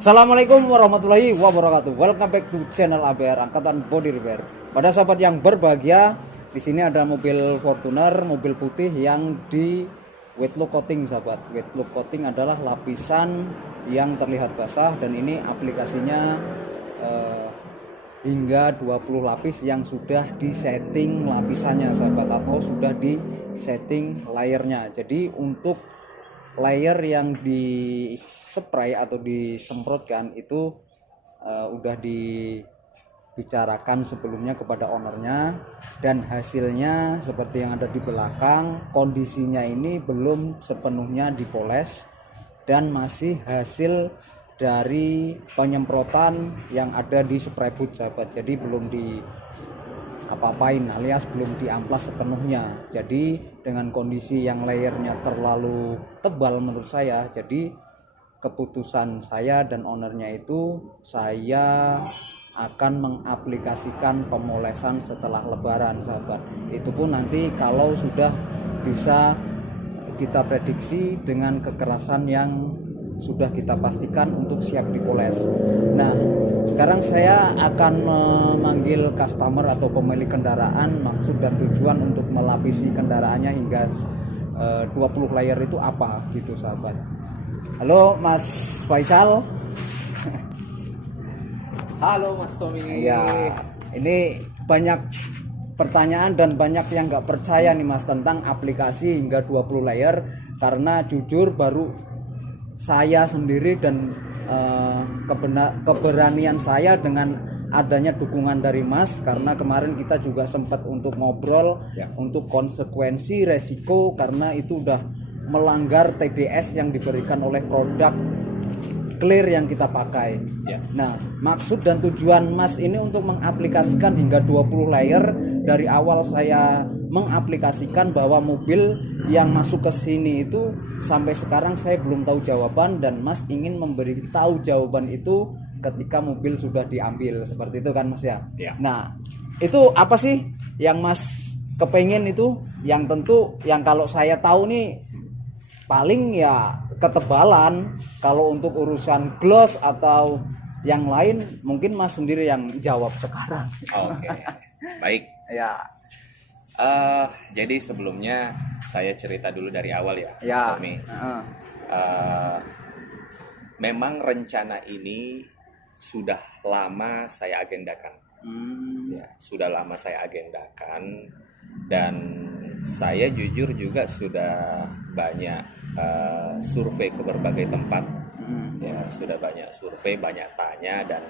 Assalamualaikum warahmatullahi wabarakatuh. Welcome back to channel ABR Angkatan Body Repair. Pada sahabat yang berbahagia, di sini ada mobil Fortuner, mobil putih yang di wet look coating, sahabat. Wet look coating adalah lapisan yang terlihat basah dan ini aplikasinya hingga 20 lapis yang sudah disetting lapisannya, sahabat, atau sudah disetting layernya. Jadi untuk layer yang di spray atau disemprotkan itu udah dibicarakan sebelumnya kepada ownernya, dan hasilnya seperti yang ada di belakang. Kondisinya ini belum sepenuhnya dipoles dan masih hasil dari penyemprotan yang ada di spray boot, sahabat. Jadi belum di apa-apain alias belum diamplas sepenuhnya. Jadi dengan kondisi yang layernya terlalu tebal menurut saya, jadi keputusan saya dan ownernya itu saya akan mengaplikasikan pemolesan setelah lebaran, sahabat. Itu pun nanti kalau sudah bisa kita prediksi dengan kekerasan yang sudah kita pastikan untuk siap dipoles. Nah, sekarang saya akan memanggil customer atau pemilik kendaraan, maksud dan tujuan untuk melapisi kendaraannya hingga 20 layer itu apa gitu, sahabat. Halo Mas Faisal. Halo Mas Tommy. Ya, ini banyak pertanyaan dan banyak yang nggak percaya nih Mas tentang aplikasi hingga 20 layer, karena jujur baru saya sendiri dan keberanian saya dengan adanya dukungan dari Mas, karena kemarin kita juga sempat untuk ngobrol untuk konsekuensi resiko, karena itu udah melanggar TDS yang diberikan oleh produk clear yang kita pakai. Nah, maksud dan tujuan Mas ini untuk mengaplikasikan hingga 20 layer. Dari awal saya mengaplikasikan bahwa mobil yang masuk ke sini itu sampai sekarang saya belum tahu jawaban, dan Mas ingin memberi tahu jawaban itu ketika mobil sudah diambil, seperti itu kan Mas ya? Nah, itu apa sih yang Mas kepengen itu? Yang tentu yang kalau saya tahu nih paling ya ketebalan. Kalau untuk urusan gloss atau yang lain mungkin Mas sendiri yang jawab sekarang. Oke. Baik. Ya. Jadi sebelumnya saya cerita dulu dari awal ya, Mas Ya. Tommy. Memang rencana ini sudah lama saya agendakan. Ya, sudah lama saya agendakan, dan saya jujur juga sudah banyak survei ke berbagai tempat. Ya, sudah banyak survei, banyak tanya, dan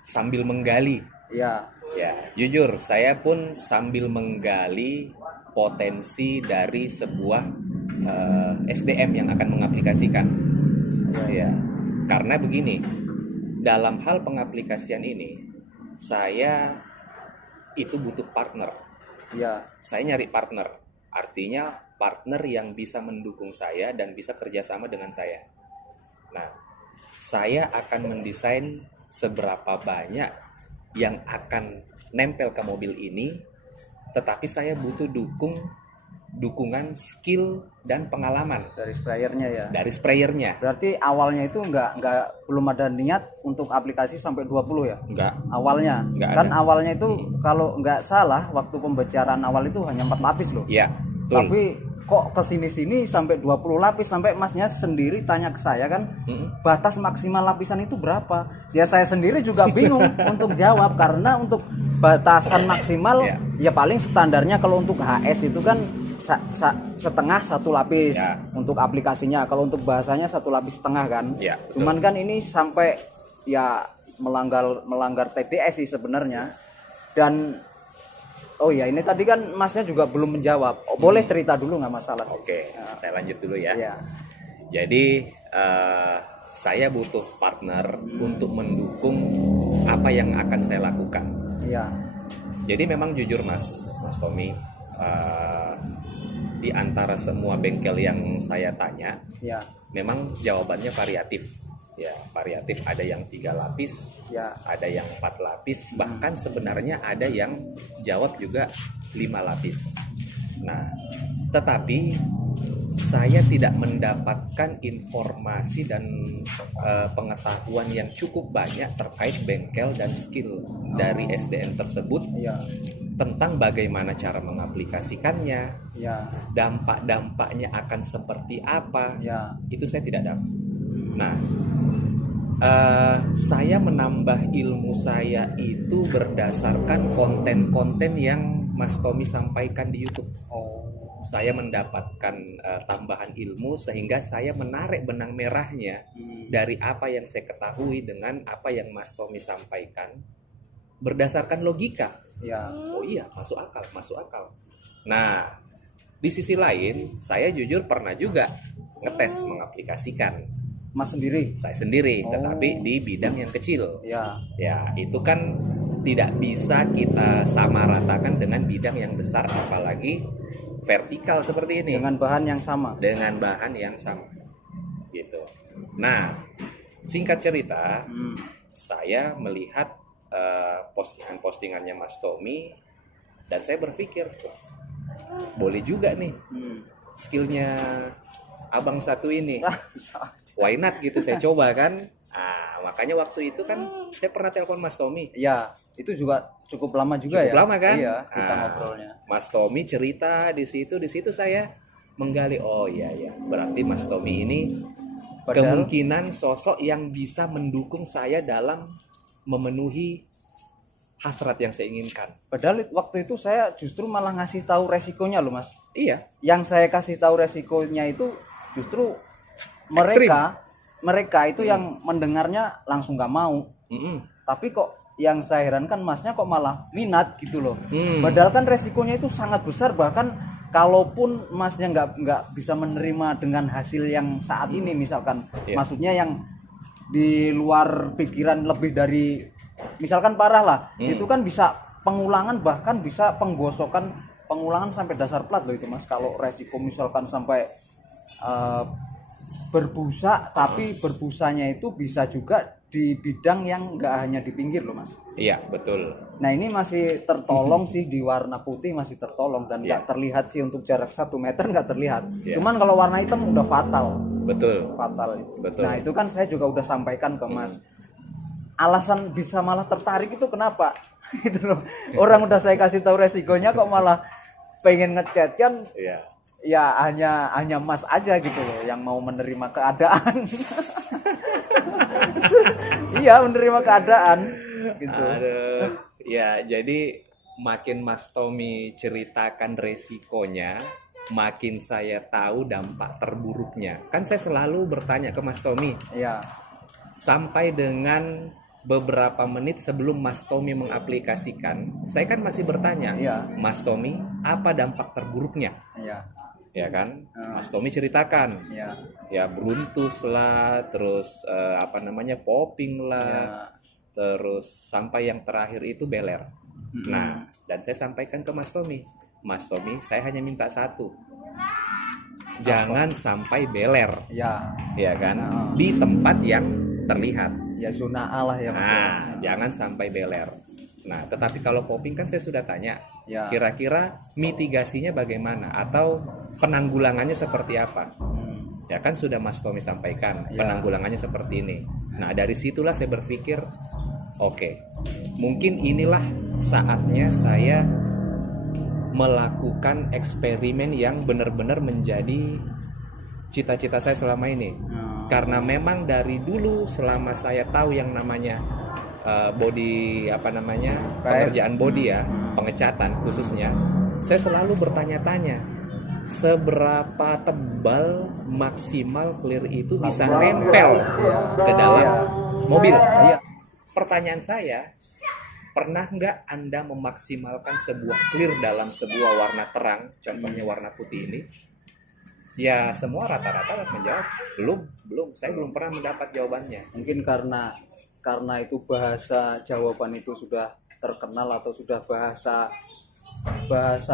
sambil menggali. Ya. Ya, jujur saya pun sambil menggali potensi dari sebuah SDM yang akan mengaplikasikan. Ya, karena begini, dalam hal pengaplikasian ini saya itu butuh partner. Ya. Saya nyari partner, artinya partner yang bisa mendukung saya dan bisa kerjasama dengan saya. Nah, saya akan mendesain seberapa banyak yang akan nempel ke mobil ini, tetapi saya butuh dukungan skill dan pengalaman Dari sprayernya ya. dari sprayernya. Berarti awalnya itu belum ada niat untuk aplikasi sampai 20 ya? Enggak. Awalnya. Enggak Kan ada. awalnya itu kalau nggak salah waktu pembicaraan awal itu hanya 4 lapis loh. Iya, betul. Tapi kok kesini-sini sampai 20 lapis, sampai Masnya sendiri tanya ke saya kan, batas maksimal lapisan itu berapa? Ya saya sendiri juga bingung untuk jawab, karena untuk batasan maksimal ya paling standarnya kalau untuk HS itu kan setengah 1 lapis untuk aplikasinya, kalau untuk bahasanya 1 lapis setengah kan. Cuman kan ini sampai ya melanggar TDS sih sebenarnya. Dan oh ya, ini tadi kan Masnya juga belum menjawab. Boleh cerita dulu nggak masalah? Oke, saya lanjut dulu ya. Ya. Jadi saya butuh partner untuk mendukung apa yang akan saya lakukan. Iya. Jadi memang jujur Mas Tommy, di antara semua bengkel yang saya tanya, Ya. memang jawabannya variatif. Ya, variatif. Ada yang 3 lapis, Ya. ada yang 4 lapis, bahkan sebenarnya ada yang jawab juga 5 lapis. Nah, tetapi saya tidak mendapatkan informasi dan pengetahuan yang cukup banyak terkait bengkel dan skill dari SDM tersebut Iya. tentang bagaimana cara mengaplikasikannya, Ya. dampak-dampaknya akan seperti apa. Ya. Itu saya tidak dapat. Nah, saya menambah ilmu saya itu berdasarkan konten-konten yang Mas Tommy sampaikan di YouTube. Oh. Saya mendapatkan tambahan ilmu sehingga saya menarik benang merahnya dari apa yang saya ketahui dengan apa yang Mas Tommy sampaikan berdasarkan logika. Ya. Oh iya, masuk akal, masuk akal. Nah, di sisi lain, saya jujur pernah juga ngetes mengaplikasikan. Mas sendiri? Saya sendiri, Oh. tetapi di bidang yang kecil. Ya. Ya, itu kan tidak bisa kita samaratakan dengan bidang yang besar, apalagi vertikal seperti ini. Dengan bahan yang sama. Dengan bahan yang sama. Gitu. Nah, singkat cerita, saya melihat postingan-postingannya Mas Tommy dan saya berpikir boleh juga nih skillnya abang satu ini, why not gitu, saya coba kan. Makanya waktu itu kan saya pernah telepon Mas Tommy. Ya, itu juga cukup lama juga ya. Cukup lama kan? Iya, kita ngobrolnya. Mas Tommy cerita di situ saya menggali, oh iya ya, berarti Mas Tommy ini Padahal- kemungkinan sosok yang bisa mendukung saya dalam memenuhi hasrat yang saya inginkan. Padahal waktu itu saya justru malah ngasih tahu resikonya loh Mas. Iya, Yang saya kasih tahu resikonya itu justru mereka itu yang mendengarnya langsung nggak mau. Tapi kok yang saya herankan Masnya kok malah minat gitu loh. Padahal kan resikonya itu sangat besar, bahkan kalaupun Masnya nggak bisa menerima dengan hasil yang saat ini misalkan, maksudnya yang di luar pikiran lebih dari misalkan parah lah, itu kan bisa pengulangan, bahkan bisa pengulangan sampai dasar plat loh itu Mas. Kalau resiko misalkan sampai berbusa, tapi berbusanya itu bisa juga di bidang yang nggak hanya di pinggir loh Mas. iya betul. Nah ini masih tertolong sih, di warna putih masih tertolong dan nggak terlihat sih untuk jarak 1 meter nggak terlihat. Cuman kalau warna hitam udah fatal. Betul. Nah itu kan saya juga udah sampaikan ke Mas. Alasan bisa malah tertarik itu kenapa? Gitu loh. Orang udah saya kasih tahu resikonya kok malah pengen ngechat kan? Iya. Ya hanya Mas aja gitu loh yang mau menerima keadaan. Iya, menerima keadaan gitu. Aduh. Ya, jadi makin Mas Tommy ceritakan resikonya, makin saya tahu dampak terburuknya. Kan saya selalu bertanya ke Mas Tommy, Iya. sampai dengan beberapa menit sebelum Mas Tommy mengaplikasikan, saya kan masih bertanya, Iya. Mas Tommy, apa dampak terburuknya? Iya. Ya kan? Mas Tommy ceritakan, Iya. ya beruntus lah, terus popping lah, terus sampai yang terakhir itu beler. Nah, dan saya sampaikan ke Mas Tommy, saya hanya minta satu, jangan sampai beler, Iya. ya kan? Di tempat yang terlihat. Ya zona A lah ya Mas. Nah, jangan sampai beler. Nah, tetapi kalau popping kan saya sudah tanya, Ya. kira-kira mitigasinya bagaimana atau penanggulangannya seperti apa? Ya kan sudah Mas Tommy sampaikan, penanggulangannya seperti ini. Nah, dari situlah saya berpikir, oke, mungkin inilah saatnya saya melakukan eksperimen yang benar-benar menjadi cita-cita saya selama ini. Karena memang dari dulu selama saya tahu yang namanya pengerjaan body ya, pengecatan khususnya, saya selalu bertanya-tanya, seberapa tebal maksimal clear itu bisa nempel ke dalam mobil. Pertanyaan saya, pernah nggak Anda memaksimalkan sebuah clear dalam sebuah warna terang, contohnya warna putih ini? Ya semua rata-rata menjawab belum. Saya belum pernah mendapat jawabannya. Mungkin karena itu bahasa jawaban itu sudah terkenal atau sudah bahasa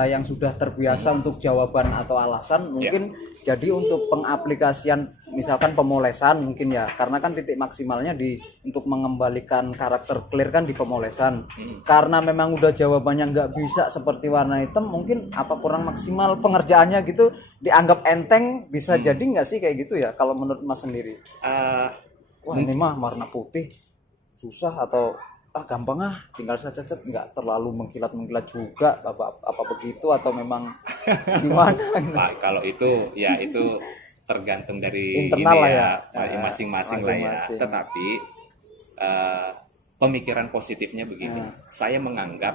yang sudah terbiasa untuk jawaban atau alasan, mungkin Jadi untuk pengaplikasian misalkan pemolesan mungkin ya, karena kan titik maksimalnya untuk mengembalikan karakter clear kan di pemolesan. Karena memang udah jawabannya nggak bisa seperti warna hitam, mungkin apa kurang maksimal pengerjaannya gitu, dianggap enteng, bisa jadi nggak sih kayak gitu ya kalau menurut Mas sendiri? Wah ini mah warna putih susah, atau gampang tinggal saja cet, nggak terlalu mengkilat juga, apa begitu, atau memang gimana? Pak, kalau itu ya itu tergantung dari Internal ini lah ya, ya. masing-masing lah ya. Masing-masing. Tetapi pemikiran positifnya begini, saya menganggap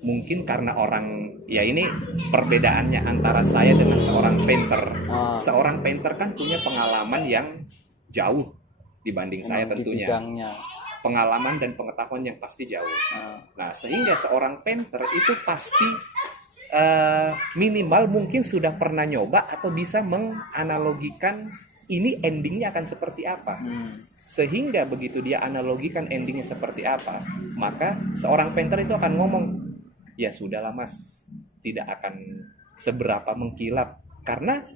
mungkin karena orang, ya ini perbedaannya antara saya dengan seorang painter. Seorang painter kan punya pengalaman yang jauh dibanding saya Memang di tentunya. bidangnya. Pengalaman dan pengetahuan yang pasti jauh. Nah, sehingga seorang painter itu pasti minimal mungkin sudah pernah nyoba atau bisa menganalogikan ini endingnya akan seperti apa. Sehingga begitu dia analogikan endingnya seperti apa, maka seorang painter itu akan ngomong, ya sudahlah mas, tidak akan seberapa mengkilap, karena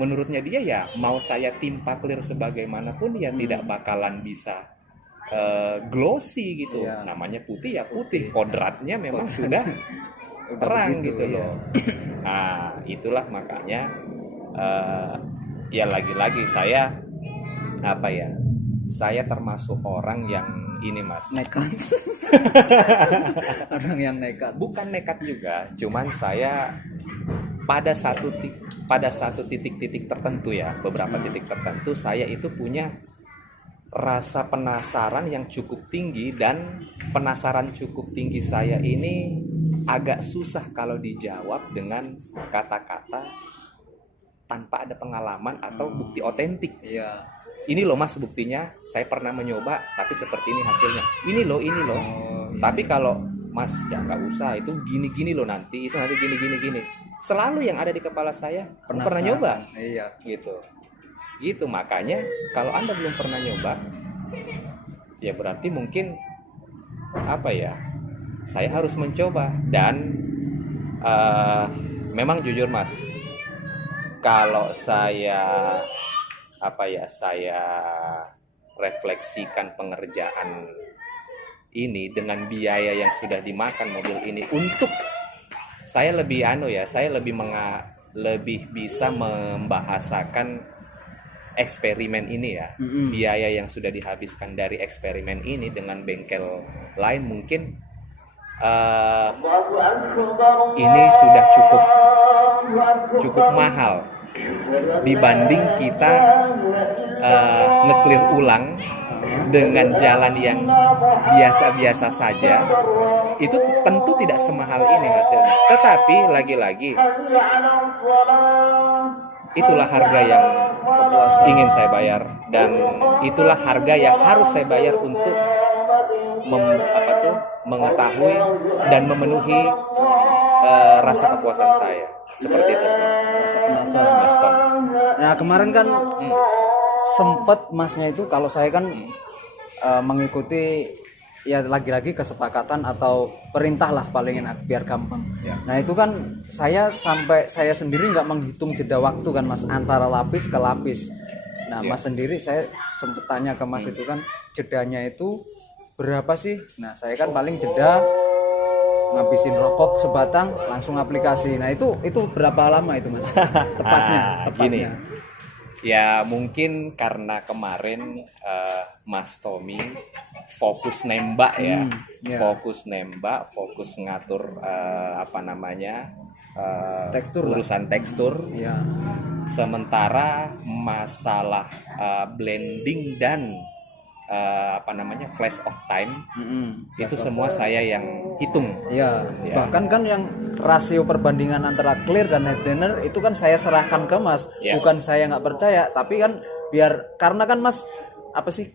menurutnya dia ya mau saya timpa clear sebagaimanapun ya tidak bakalan bisa glossy gitu. Namanya putih ya putih, kodratnya memang sudah terang begitu, gitu loh. Nah itulah makanya ya lagi-lagi saya saya termasuk orang yang ini mas, nekat. Orang yang nekat. Bukan nekat juga, cuman saya pada satu titik-titik tertentu ya, beberapa titik tertentu saya itu punya rasa penasaran yang cukup tinggi, dan penasaran cukup tinggi saya ini agak susah kalau dijawab dengan kata-kata tanpa ada pengalaman atau bukti otentik. Iya. Ini loh mas buktinya, saya pernah mencoba tapi seperti ini hasilnya. Ini loh. Tapi kalau mas ya nggak usah, itu gini loh nanti, itu nanti gini. Selalu yang ada di kepala saya, pernah nyoba. Iya. Gitu makanya kalau Anda belum pernah nyoba, ya berarti mungkin saya harus mencoba. Dan memang jujur mas, kalau saya saya refleksikan pengerjaan ini dengan biaya yang sudah dimakan mobil ini, untuk saya lebih saya lebih bisa membahasakan eksperimen ini ya. Biaya yang sudah dihabiskan dari eksperimen ini dengan bengkel lain mungkin ini sudah cukup mahal dibanding kita nge-clear ulang dengan jalan yang biasa-biasa saja. Itu tentu tidak semahal ini hasilnya. Tetapi lagi-lagi itulah harga yang ingin saya bayar, dan itulah harga yang harus saya bayar untuk mengetahui dan memenuhi rasa kepuasan saya. Seperti itu sih. Rasa penasaran Mas Tom. Nah kemarin kan sempet masnya itu, kalau saya kan mengikuti ya lagi-lagi kesepakatan atau perintah lah paling enak biar gampang. Nah itu kan saya sendiri nggak menghitung jeda waktu kan mas, antara lapis ke lapis. Nah mas sendiri, saya sempet tanya ke mas itu kan jedanya itu berapa sih. Nah saya kan paling jeda ngabisin rokok sebatang langsung aplikasi. Nah itu berapa lama itu mas tepatnya? Gini ya, mungkin karena kemarin Mas Tommy fokus nembak ya, fokus ngatur urusan tekstur. Sementara masalah blending dan flash of time itu semua saya yang hitung. Bahkan kan yang rasio perbandingan antara clear dan headliner itu kan saya serahkan ke mas. Bukan saya nggak percaya, tapi kan biar, karena kan mas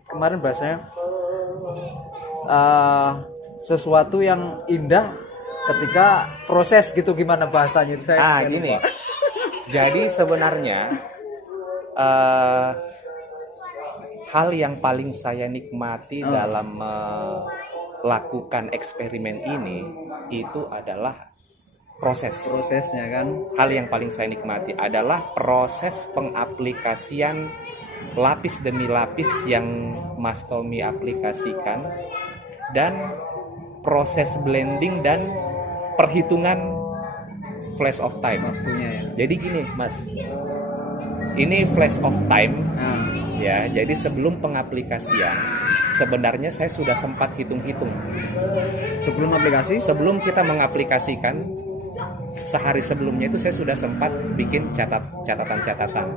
kemarin bahasanya sesuatu yang indah ketika proses gitu, gimana bahasanya itu saya gini. Jadi sebenarnya hal yang paling saya nikmati dalam melakukan eksperimen ini itu adalah prosesnya kan. Hal yang paling saya nikmati adalah proses pengaplikasian lapis demi lapis yang Mas Tommy aplikasikan, dan proses blending dan perhitungan flash of time Waktunya ya. Jadi gini Mas, ini flash of time Nah, ya. Jadi sebelum pengaplikasian sebenarnya saya sudah sempat hitung-hitung. sebelum aplikasi, Sebelum kita mengaplikasikan, sehari sebelumnya itu saya sudah sempat bikin catatan-catatan.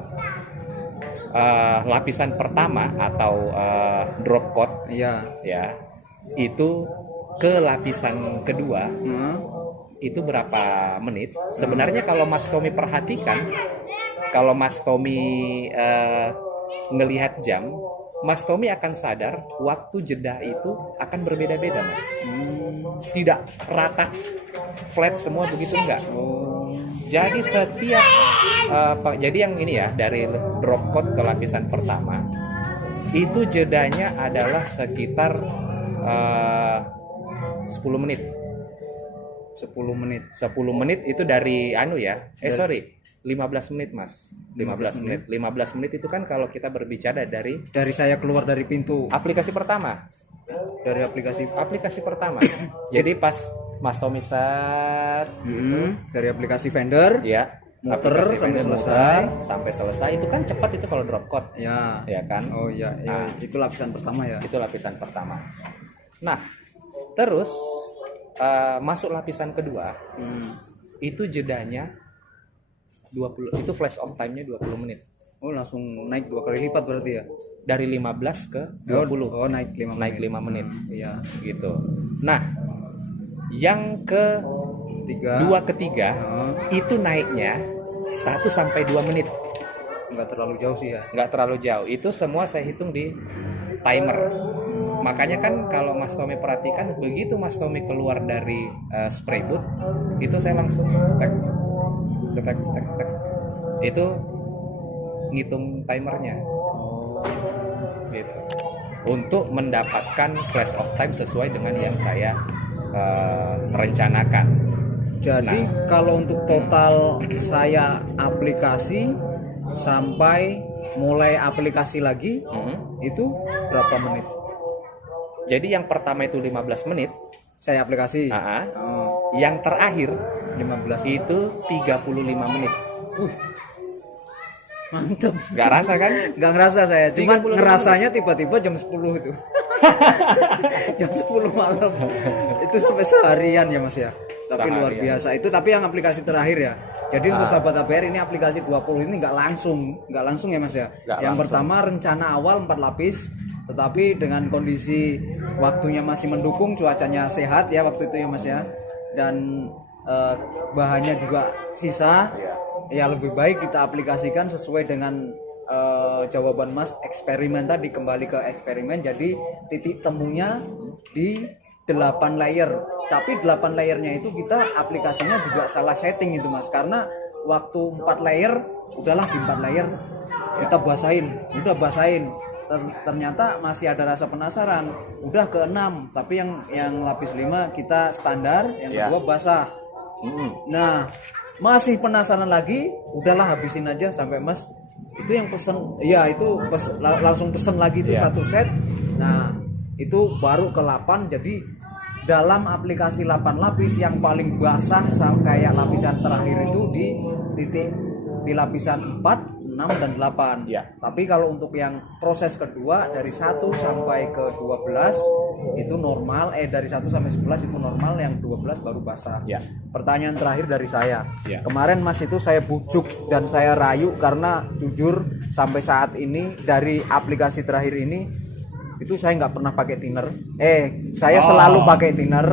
Lapisan pertama atau drop coat iya. ya, itu ke lapisan kedua Heeh. itu berapa menit. Sebenarnya kalau Mas Tommy perhatikan, kalau Mas Tommy ngelihat jam, Mas Tommy akan sadar waktu jeda itu akan berbeda-beda Mas. Tidak rata flat semua begitu, enggak. Oh, Jadi setiap jadi yang ini ya, dari drop coat ke lapisan pertama itu jedanya adalah sekitar 10 menit. 10 menit. 10 menit itu dari ya. 15 menit Mas. 15 menit. 15 menit itu kan kalau kita berbicara dari Saya keluar dari pintu, aplikasi pertama. dari aplikasi. Aplikasi pertama. Jadi pas Mas Tommy set Dari aplikasi vendor, ya, muter aplikasi sampai vendor selesai. muter sampai selesai itu kan cepat itu kalau drop coat. Ya. Ya kan? Oh iya, Nah. itu lapisan pertama ya. Itu lapisan pertama. Nah, terus masuk lapisan kedua, itu jedanya 20, itu flash of time-nya 20 menit. Oh, langsung naik 2 kali lipat berarti ya. Dari 15 ke 20. Oh, naik 5 menit. Naik 5 menit. Iya. Gitu. Nah, yang ke 3 ketiga itu naiknya 1 sampai 2 menit. enggak terlalu jauh sih ya. Nggak terlalu jauh. Itu semua saya hitung di timer. Makanya kan kalau Mas Tommy perhatikan, begitu Mas Tommy keluar dari spray booth, itu saya langsung cetek. Itu ngitung timernya. Gitu. Untuk mendapatkan flash of time sesuai dengan yang saya rencanakan. Jadi kalau untuk total saya aplikasi sampai mulai aplikasi lagi itu berapa menit? Jadi yang pertama itu 15 menit. Saya aplikasi. Oh. Yang terakhir 15. itu 35 menit. Mantep. Nggak rasa kan? Nggak ngerasa saya, cuman 35 ngerasanya tiba-tiba jam 10 itu. Jam 10 malam. Itu sampai seharian ya Mas ya. Tapi luar biasa itu, tapi yang aplikasi terakhir ya. Jadi untuk sahabat ABR ini aplikasi 20 ini nggak langsung ya Mas ya. Yang pertama rencana awal 4 lapis, tetapi dengan kondisi waktunya masih mendukung, cuacanya sehat ya waktu itu ya Mas ya. Dan bahannya juga sisa. Ya lebih baik kita aplikasikan sesuai dengan jawaban Mas eksperimen tadi, kembali ke eksperimen. Jadi titik temunya di 8 layer. Tapi 8 layernya itu kita aplikasinya juga salah setting itu Mas, karena waktu 4 layer udahlah di 4 layer kita udah basahin. Ternyata masih ada rasa penasaran, udah ke 6, tapi yang lapis 5 kita standar, yang kedua basah. Nah, masih penasaran lagi, udahlah habisin aja sampai Mas itu yang pesen, ya itu langsung pesen lagi itu satu set. Nah, itu baru ke 8. Jadi dalam aplikasi 8 lapis yang paling basah kayak lapisan terakhir itu di lapisan 4, 6 dan 8. Tapi kalau untuk yang proses kedua dari 1 sampai ke 12 itu normal, dari 1 sampai 11 itu normal, yang 12 baru basah. Pertanyaan terakhir dari saya. Kemarin Mas itu saya bujuk dan saya rayu karena jujur sampai saat ini dari aplikasi terakhir ini itu saya nggak pernah pakai thinner. Saya selalu pakai thinner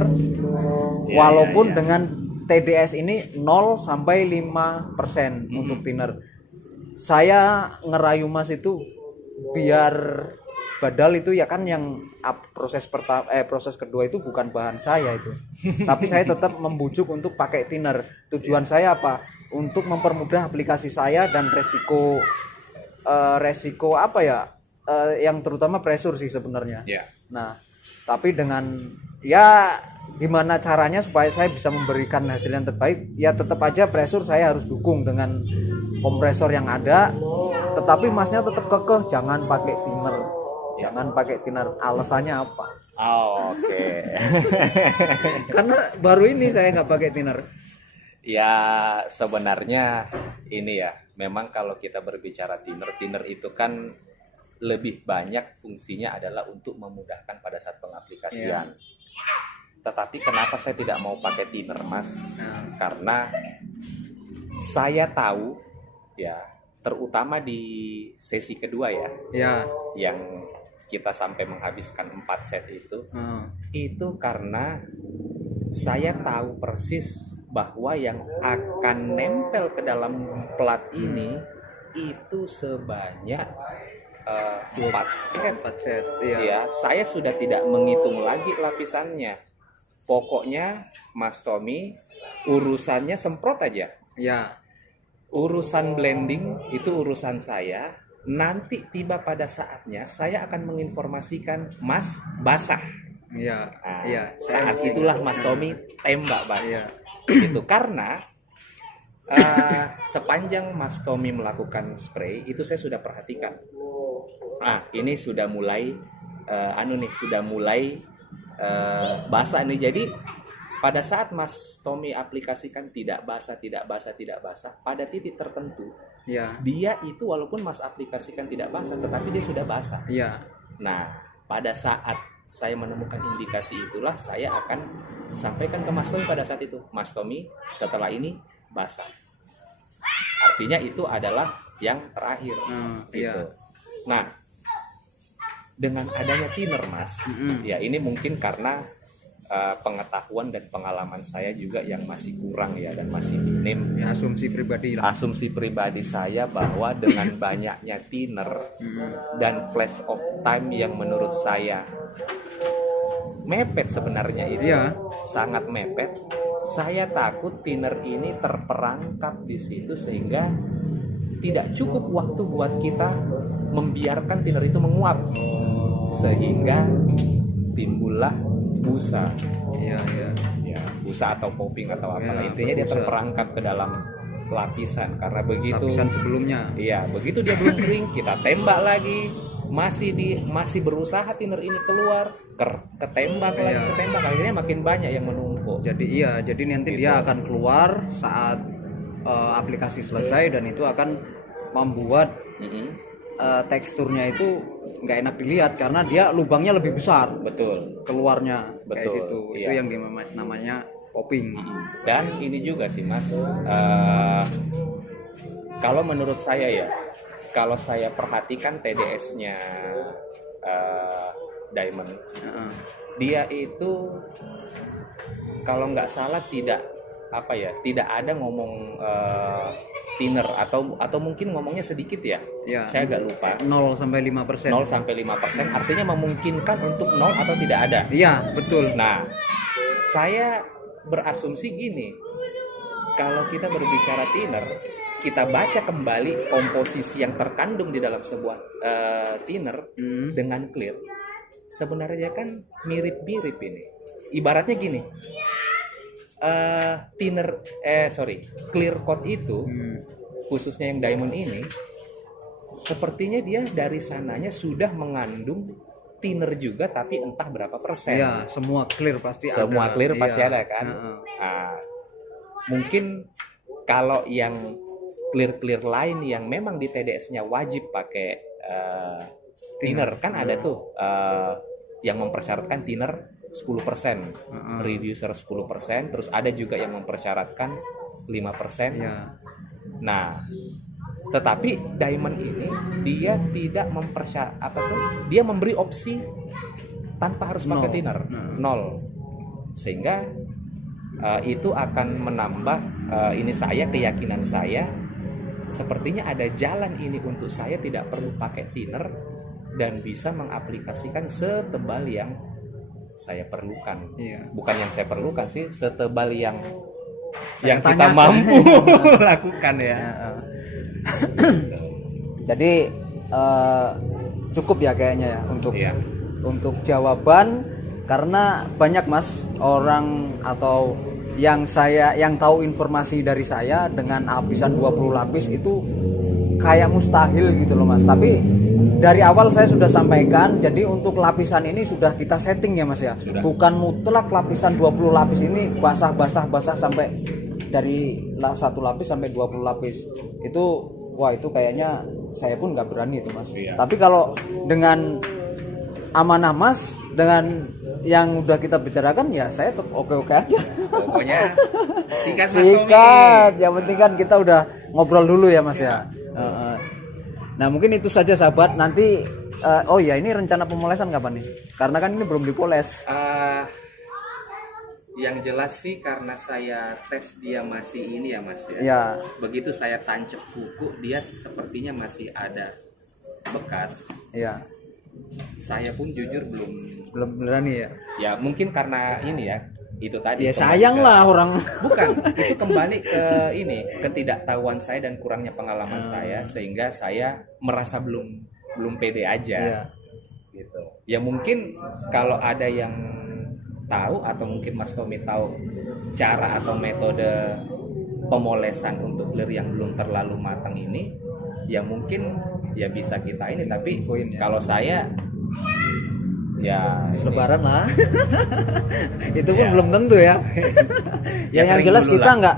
walaupun dengan TDS ini 0 sampai 5% untuk thinner. Saya ngerayu Mas itu biar badal itu ya kan, yang proses kedua itu bukan bahan saya itu. Tapi saya tetap membujuk untuk pakai thinner. Tujuan saya apa? Untuk mempermudah aplikasi saya dan resiko apa ya? Yang terutama pressure sih sebenarnya. Nah, tapi dengan ya gimana caranya supaya saya bisa memberikan hasil yang terbaik? Ya tetap aja pressure saya harus dukung dengan kompresor yang ada, tetapi masnya tetap kekeh jangan pakai thinner. Jangan pakai thinner. Alasannya apa? Oke. Karena baru ini saya nggak pakai thinner. Ya sebenarnya ini ya, memang kalau kita berbicara thinner itu kan lebih banyak fungsinya adalah untuk memudahkan pada saat pengaplikasian. Tetapi kenapa saya tidak mau pakai thinner, Mas? Karena saya tahu ya, terutama di sesi kedua ya, yang kita sampai menghabiskan 4 set itu karena saya tahu persis bahwa yang akan nempel ke dalam plat ini itu sebanyak 4 set. Ya, saya sudah tidak menghitung lagi lapisannya. Pokoknya Mas Tommy, urusannya semprot aja. Ya. Urusan blending itu urusan saya. Nanti tiba pada saatnya saya akan menginformasikan Mas basah. Iya. Saat itulah Mas Tommy tembak basah. Itu karena sepanjang Mas Tommy melakukan spray itu saya sudah perhatikan. Ini sudah mulai sudah mulai basah nih. Jadi pada saat Mas Tommy aplikasikan tidak basah, pada titik tertentu, dia itu walaupun Mas aplikasikan tidak basah, tetapi dia sudah basah. Nah, pada saat saya menemukan indikasi itulah saya akan sampaikan ke Mas Tommy pada saat itu, Mas Tommy, setelah ini basah. Artinya itu adalah yang terakhir. Gitu. Nah, dengan adanya thinner, Mas, ya ini mungkin karena pengetahuan dan pengalaman saya juga yang masih kurang ya, dan masih minim. Asumsi pribadi saya bahwa dengan banyaknya thinner dan flash of time yang menurut saya mepet sebenarnya itu, sangat mepet. Saya takut thinner ini terperangkap di situ sehingga tidak cukup waktu buat kita membiarkan thinner itu menguap, sehingga timbullah busa. Busa atau popping atau apa, intinya dia terperangkap ke dalam lapisan. Karena begitu lapisan sebelumnya, begitu dia belum kering, kita tembak lagi, masih berusaha thinner ini keluar, ketembak akhirnya makin banyak yang menumpuk. Jadi nanti dia akan keluar saat aplikasi selesai, dan itu akan membuat teksturnya itu nggak enak dilihat karena dia lubangnya lebih besar. Betul. Keluarnya kayak gitu. Itu yang namanya popping. Dan ini juga sih, Mas, kalau menurut saya ya, kalau saya perhatikan TDS-nya Diamond, dia itu kalau nggak salah tidak ada ngomong thinner atau mungkin ngomongnya sedikit ya. Saya agak lupa. 0 sampai 5%. 0 sampai 5% artinya memungkinkan untuk 0 atau tidak ada. Iya, betul. Nah, saya berasumsi gini. Kalau kita berbicara thinner, kita baca kembali komposisi yang terkandung di dalam sebuah thinner dengan clear. Sebenarnya kan mirip-mirip ini. Ibaratnya gini. Clear coat itu khususnya yang diamond ini sepertinya dia dari sananya sudah mengandung thinner juga, tapi entah berapa persen. Semua clear pasti ada kan. Mungkin kalau yang clear lain yang memang di TDS-nya wajib pakai thinner kan ada tuh yang mempersyaratkan thinner 10%, reducer 10%, terus ada juga yang mempersyaratkan 5%. Nah, tetapi diamond ini dia tidak dia memberi opsi tanpa harus pakai thinner, 0. Sehingga itu akan menambah keyakinan saya sepertinya ada jalan ini untuk saya tidak perlu pakai thinner dan bisa mengaplikasikan setebal yang saya perlukan. Bukan yang saya perlukan sih, setebal yang kita mampu lakukan ya. Jadi cukup ya kayaknya ya untuk jawaban. Karena banyak Mas orang atau yang tahu informasi dari saya dengan lapisan 20 lapis itu kayak mustahil gitu loh Mas. Tapi dari awal saya sudah sampaikan, jadi untuk lapisan ini sudah kita setting ya Mas ya. Sudah. Bukan mutlak lapisan 20 lapis ini basah sampai dari satu lapis sampai 20 lapis. Itu wah itu kayaknya saya pun nggak berani itu Mas. Iya. Tapi kalau dengan amanah Mas, dengan yang udah kita bicarakan ya saya tetap oke-oke aja. Pokoknya sikat Mas Tommy. Sikat, yang penting kan kita udah ngobrol dulu ya Mas ya. Nah mungkin itu saja sahabat. Nanti oh ya ini rencana pemolesan kapan nih? Karena kan ini belum dipoles. Yang jelas sih karena saya tes dia masih ini ya Mas ya. Ya. Begitu saya tancap kuku dia sepertinya masih ada bekas. Iya. Saya pun jujur belum Berani ya. ya mungkin karena ini ya itu tadi Ya sayang lah orang. bukan itu kembali ke ini ketidaktahuan saya dan kurangnya pengalaman saya sehingga saya merasa belum pede aja. Iya. Gitu ya mungkin kalau ada yang tahu atau mungkin Mas Tommy tahu cara atau metode pemolesan untuk lir yang belum terlalu matang ini ya mungkin ya bisa kita ini tapi Infoin ya. kalau saya ya Lebaran lah. Itu pun Ya. belum tentu ya. Ya, yang kering jelas dulu kita lah.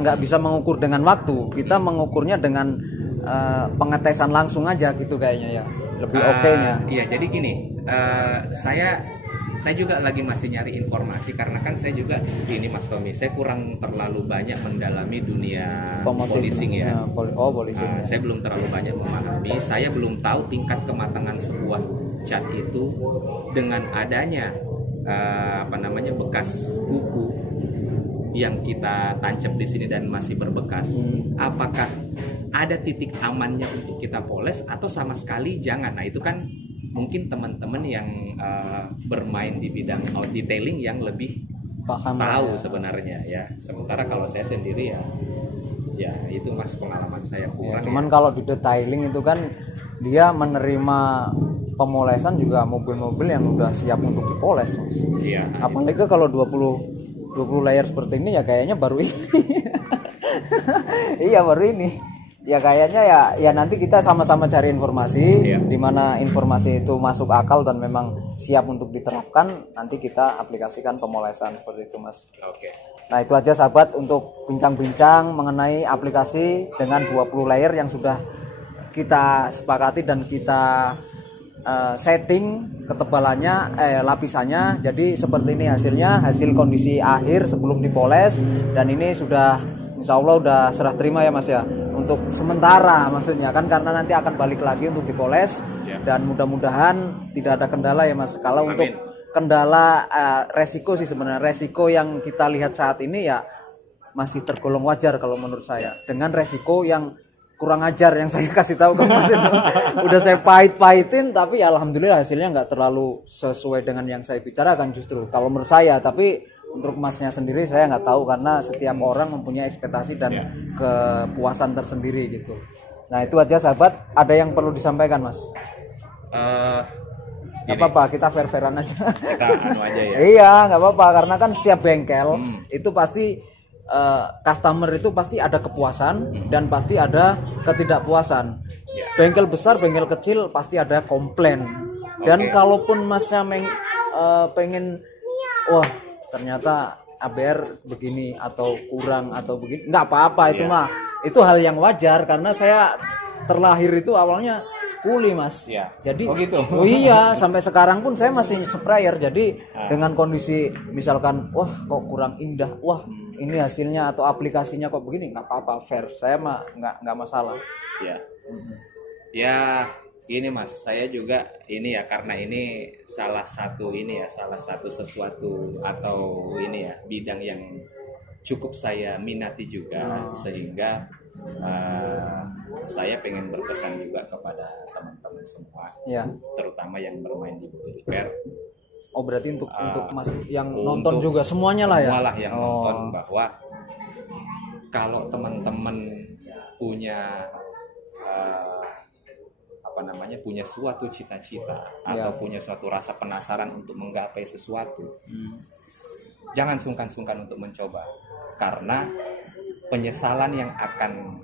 nggak bisa mengukur dengan waktu. Kita mengukurnya dengan pengetesan langsung aja gitu kayaknya ya. Lebih oke-nya. Iya, jadi gini, saya juga lagi masih nyari informasi karena kan saya juga ini Mas Tommy, saya kurang terlalu banyak mendalami dunia policing ya. Policing. Saya belum terlalu banyak memahami, saya belum tahu tingkat kematangan sebuah cat itu dengan adanya bekas kuku yang kita tancap di sini dan masih berbekas. Apakah ada titik amannya untuk kita poles atau sama sekali jangan? Nah itu kan mungkin teman-teman yang bermain di bidang detailing yang lebih Paham tahu ya. sebenarnya ya. Sementara kalau saya sendiri ya itu Mas pengalaman saya Ya, kurang. cuman kalau di detailing itu kan dia menerima pemolesan juga mobil-mobil yang udah siap untuk dipoles Mas. Iya. Apalagi kalau 20 layer seperti ini ya kayaknya baru ini. Iya baru ini. Ya kayaknya ya nanti kita sama-sama cari informasi di mana informasi itu masuk akal dan memang siap untuk diterapkan, nanti kita aplikasikan pemolesan seperti itu Mas. Oke. Nah itu aja sahabat untuk bincang-bincang mengenai aplikasi dengan 20 layer yang sudah kita sepakati dan kita setting ketebalannya lapisannya. Jadi seperti ini hasilnya, hasil kondisi akhir sebelum dipoles, dan ini sudah insya Allah udah serah terima ya Mas ya untuk sementara maksudnya kan, karena nanti akan balik lagi untuk dipoles dan mudah-mudahan tidak ada kendala ya Mas. Kalau untuk kendala resiko sih sebenarnya resiko yang kita lihat saat ini ya masih tergolong wajar kalau menurut saya, dengan resiko yang kurang ajar yang saya kasih tahu ke Mas itu. Udah saya pahit-pahitin tapi ya alhamdulillah hasilnya nggak terlalu sesuai dengan yang saya bicarakan justru kalau menurut saya. Tapi untuk Masnya sendiri saya nggak tahu karena setiap orang mempunyai ekspektasi dan kepuasan tersendiri gitu. Nah itu aja sahabat. Ada yang perlu disampaikan Mas? Gak apa-apa, kita fair-fairan aja. Kita anu aja ya. Iya nggak apa-apa karena kan setiap bengkel itu pasti customer itu pasti ada kepuasan dan pasti ada ketidakpuasan. Bengkel besar, bengkel kecil pasti ada komplain. Dan kalaupun Masnya pengen wah ternyata ABR begini atau kurang atau begini, nggak apa-apa itu mah. Itu hal yang wajar karena saya terlahir itu awalnya kuli Mas. Jadi gitu. Oh iya, sampai sekarang pun saya masih sprayer. Jadi dengan kondisi misalkan wah kok kurang indah, wah ini hasilnya atau aplikasinya kok begini, nggak apa-apa, fair. Saya mah nggak masalah. Ya. Ya, ini Mas, saya juga ini ya karena ini salah satu sesuatu atau ini ya bidang yang cukup saya minati juga sehingga saya pengen berpesan juga kepada teman-teman semua, terutama yang bermain di body repair. Oh berarti untuk Mas yang nonton juga semuanya lah ya? Semualah yang nonton bahwa kalau teman-teman punya punya suatu cita-cita atau punya suatu rasa penasaran untuk menggapai sesuatu, jangan sungkan-sungkan untuk mencoba, karena penyesalan yang akan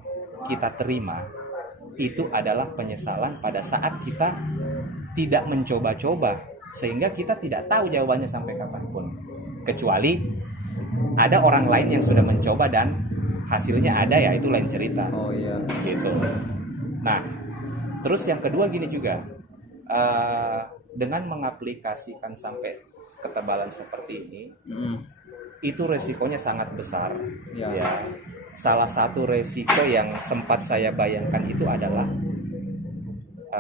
kita terima itu adalah penyesalan pada saat kita tidak mencoba-coba, sehingga kita tidak tahu jawabannya sampai kapanpun, kecuali ada orang lain yang sudah mencoba dan hasilnya ada, ya itu lain cerita. Oh iya. Gitu. Nah, terus yang kedua gini juga, dengan mengaplikasikan sampai ketebalan seperti ini, itu resikonya sangat besar. Ya. Ya. Salah satu resiko yang sempat saya bayangkan itu adalah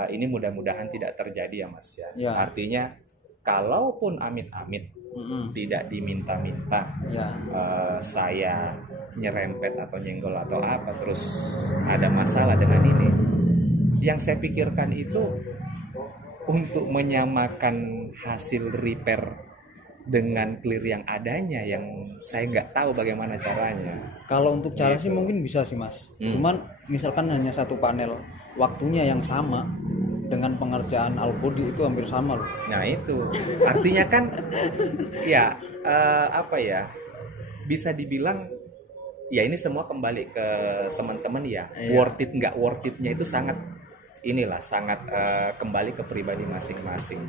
ini mudah-mudahan tidak terjadi ya Mas ya. Ya. Artinya kalaupun amit-amit tidak diminta-minta, saya nyerempet atau nyenggol atau apa, terus ada masalah dengan ini, yang saya pikirkan itu untuk menyamakan hasil repair dengan clear yang adanya, yang saya nggak tahu bagaimana caranya. Kalau untuk cara sih mungkin bisa sih Mas, cuman misalkan hanya satu panel, waktunya yang sama dengan pengerjaan all body itu hampir sama loh. Nah itu artinya kan ya bisa dibilang ya ini semua kembali ke teman-teman ya. Worth it nggak worth itnya itu sangat kembali ke pribadi masing-masing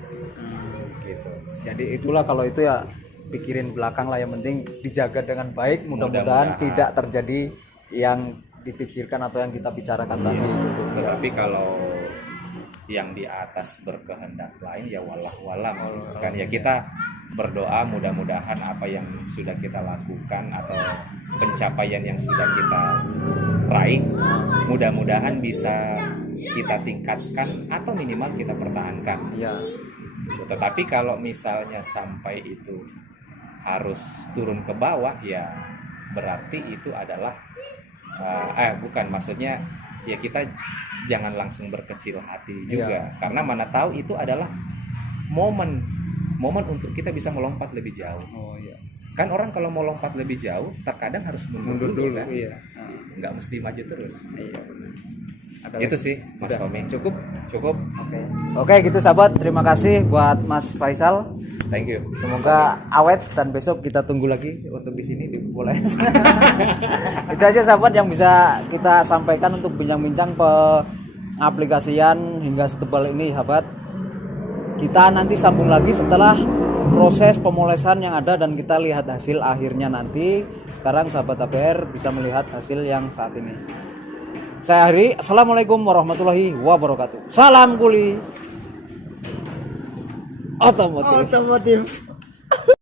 gitu. Jadi itulah, kalau itu ya pikirin belakang lah, yang penting dijaga dengan baik, mudah-mudahan tidak terjadi yang dipikirkan atau yang kita bicarakan tadi gitu. Tetapi kalau yang di atas berkehendak lain ya wallahualam kan, ya kita berdoa mudah-mudahan apa yang sudah kita lakukan atau pencapaian yang sudah kita raih mudah-mudahan bisa kita tingkatkan atau minimal kita pertahankan. Ya. Tetapi kalau misalnya sampai itu harus turun ke bawah, ya berarti itu adalah bukan, maksudnya ya kita jangan langsung berkecil hati juga, karena mana tahu itu adalah momen untuk kita bisa melompat lebih jauh. Oh iya. Kan orang kalau mau lompat lebih jauh terkadang harus mundur dulu kan. Iya. Nggak mesti maju terus. Iya. Itu sih Mas Tommy. Cukup. Oke, gitu sahabat, terima kasih buat Mas Faisal. Thank you. Semoga awet dan besok kita tunggu lagi untuk di sini di Poles. Itu aja sahabat yang bisa kita sampaikan untuk bincang-bincang pengaplikasian hingga setebal ini sahabat. Kita nanti sambung lagi setelah proses pemolesan yang ada dan kita lihat hasil akhirnya nanti. Sekarang sahabat APR bisa melihat hasil yang saat ini. Saya Hari, assalamualaikum warahmatullahi wabarakatuh. Salam kuli otomotif.